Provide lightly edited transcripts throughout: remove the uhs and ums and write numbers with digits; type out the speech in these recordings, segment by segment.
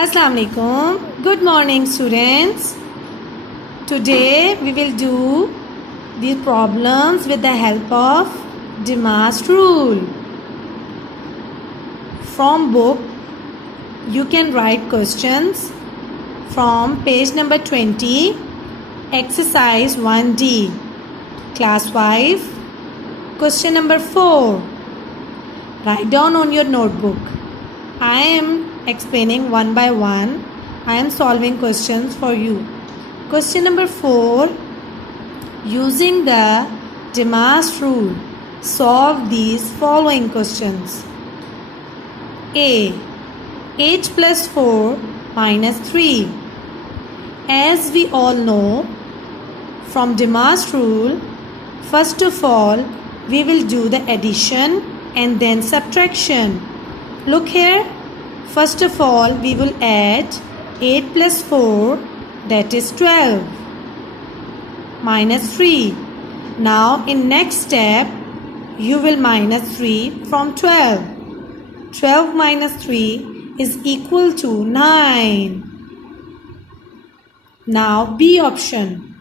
Assalamu alaikum. Good morning, students. Today we will do these problems with the help of Demar's rule. From book, you can write questions from page number 20, exercise 1D, class 5, question number 4. Write down on your notebook. I am explaining one by one. I am solving questions for you. Question number 4. Using the Demar's rule, solve these following questions. A. 8 plus 4 minus 3. As we all know, from Demar's rule, first of all, we will do the addition and then subtraction. Look here. First of all, we will add 8 plus 4, that is 12, minus 3. Now, in next step, you will minus 3 from 12. 12 minus 3 is equal to 9. Now, B option.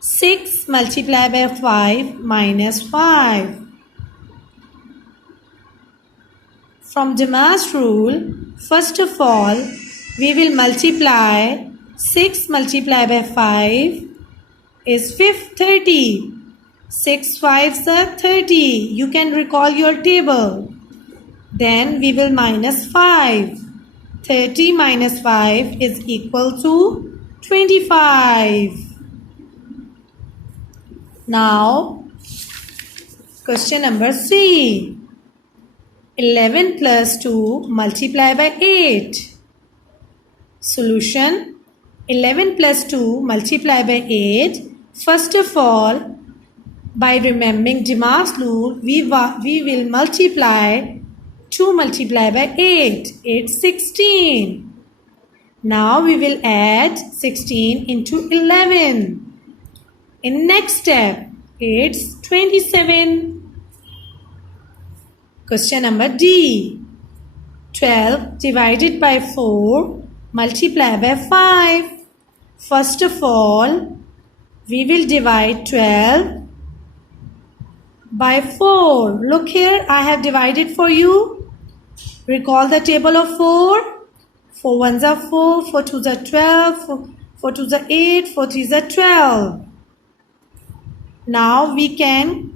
6 multiplied by 5 minus 5. From Demar's rule, first of all, we will multiply 6 multiplied by 5 is 30. 6 5s are 30. You can recall your table. Then we will minus 5. 30 minus 5 is equal to 25. Now, question number C. 11 plus 2 multiplied by 8. Solution. 11 plus 2 multiplied by 8. First of all, by remembering Demar's rule, we will multiply 2 multiplied by 8. It's 16. Now we will add 16 into 11. In next step, it's 27. Question number D. 12 divided by 4 multiplied by 5. First of all, we will divide 12 by 4. Look here, I have divided for you. Recall the table of 4. 4 ones are 4, 4 twos are 12, 4 twos are 8, 4 threes are 12. Now we can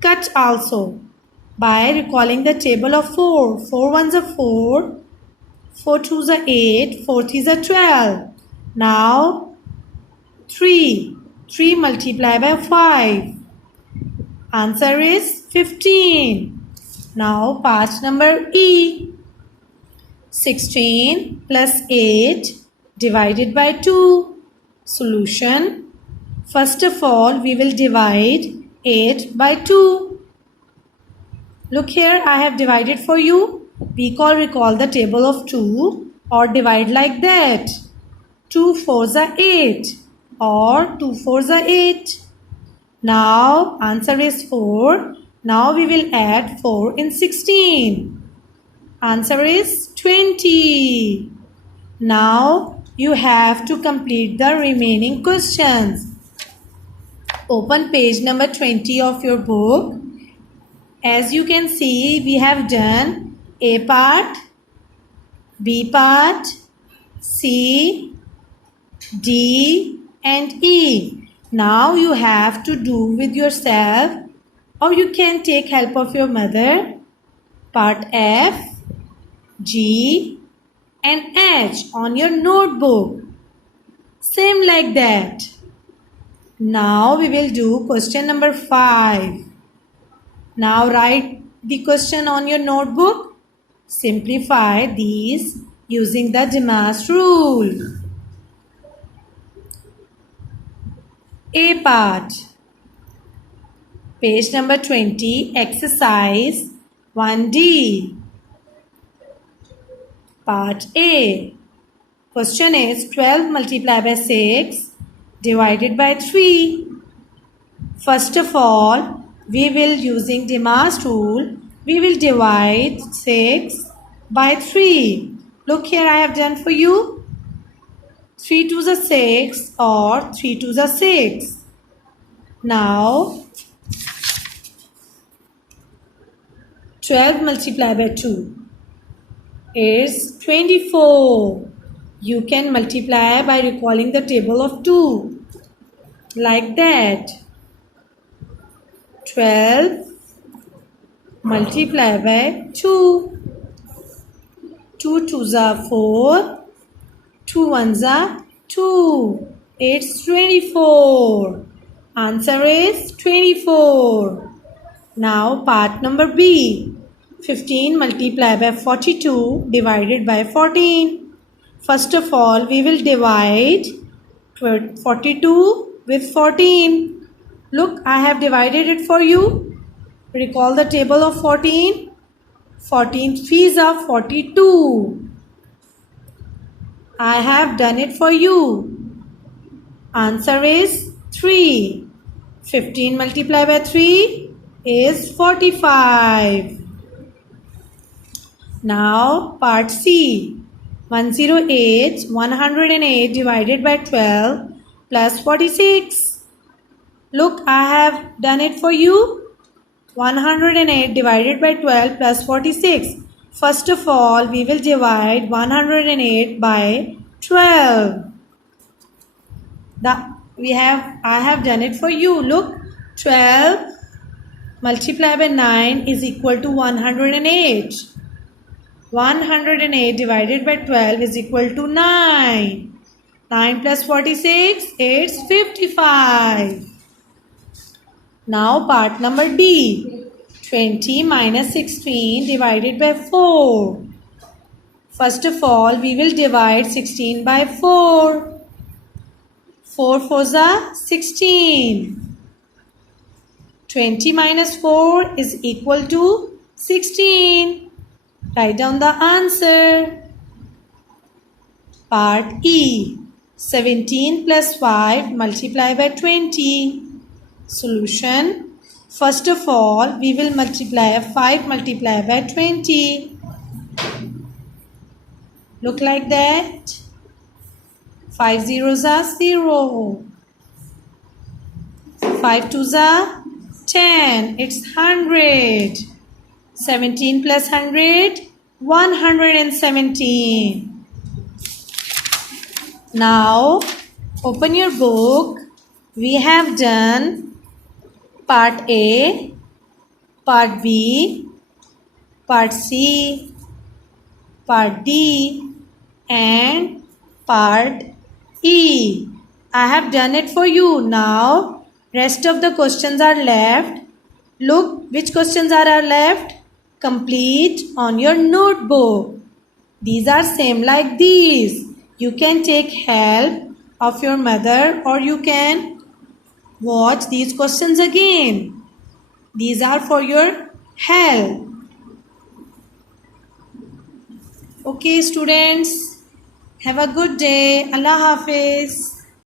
cut also by recalling the table of 4. 4 ones are 4, 4 twos are 8, 4 threes are 12. Now 3. 3 multiplied by 5. Answer is 15. Now part number E. 16 plus 8 divided by 2. Solution. First of all, we will divide 8 by 2. Look here, I have divided for you. Recall the table of 2 or divide like that. 2 4s are 8 or 2 4s are 8. Now answer is 4. Now we will add 4 in 16. Answer is 20. Now you have to complete the remaining questions. Open page number 20 of your book. As you can see, we have done A part, B part, C, D and E. Now you have to do with yourself, or you can take help of your mother, part F, G and H on your notebook. Same like that. Now we will do question number 5. Now write the question on your notebook. Simplify these using the Demar's rule. A part. Page number 20, exercise 1D. Part A. Question is 12 multiplied by 6 divided by 3. First of all, we will, using Demar's rule, we will divide 6 by 3. Look here, I have done for you. 3 2s are 6 or 3 2s are 6. Now 12 multiplied by 2 is 24. You can multiply by recalling the table of 2 like that. 12 multiplied by 2. 2 2s are 4. 2 1s are 2. It's 24. Answer is 24. Now part number B. 15 multiplied by 42 divided by 14. First of all, we will divide 42 with 14. Look, I have divided it for you. Recall the table of 14. 14 threes are 42. I have done it for you. Answer is 3. 15 multiplied by 3 is 45. Now part C. 108 divided by 12 plus 46. Look, I have done it for you. 108 divided by 12 plus 46. First of all, we will divide 108 by 12. I have done it for you. Look, 12 multiplied by 9 is equal to 108. 108 divided by 12 is equal to 9. 9 plus 46 is 55. Now part number D. 20 minus 16 divided by 4. First of all, we will divide 16 by 4. 4 4s are 16. 20 minus 4 is equal to 16. Write down the answer. Part E. 17 plus 5 multiplied by 20. Solution. First of all, we will multiply 5 multiplied by 20. Look like that. 5 zeros are 0. 5 twos are 10. It's 100. 17 plus 100, 117. Now, open your book. We have done part A, part B, part C, part D, and part E. I have done it for you. Now, rest of the questions are left. Look, which questions are left? Complete on your notebook. These are same like these. You can take help of your mother or you can watch these questions again. These are for your help. Okay, students. Have a good day. Allah Hafiz.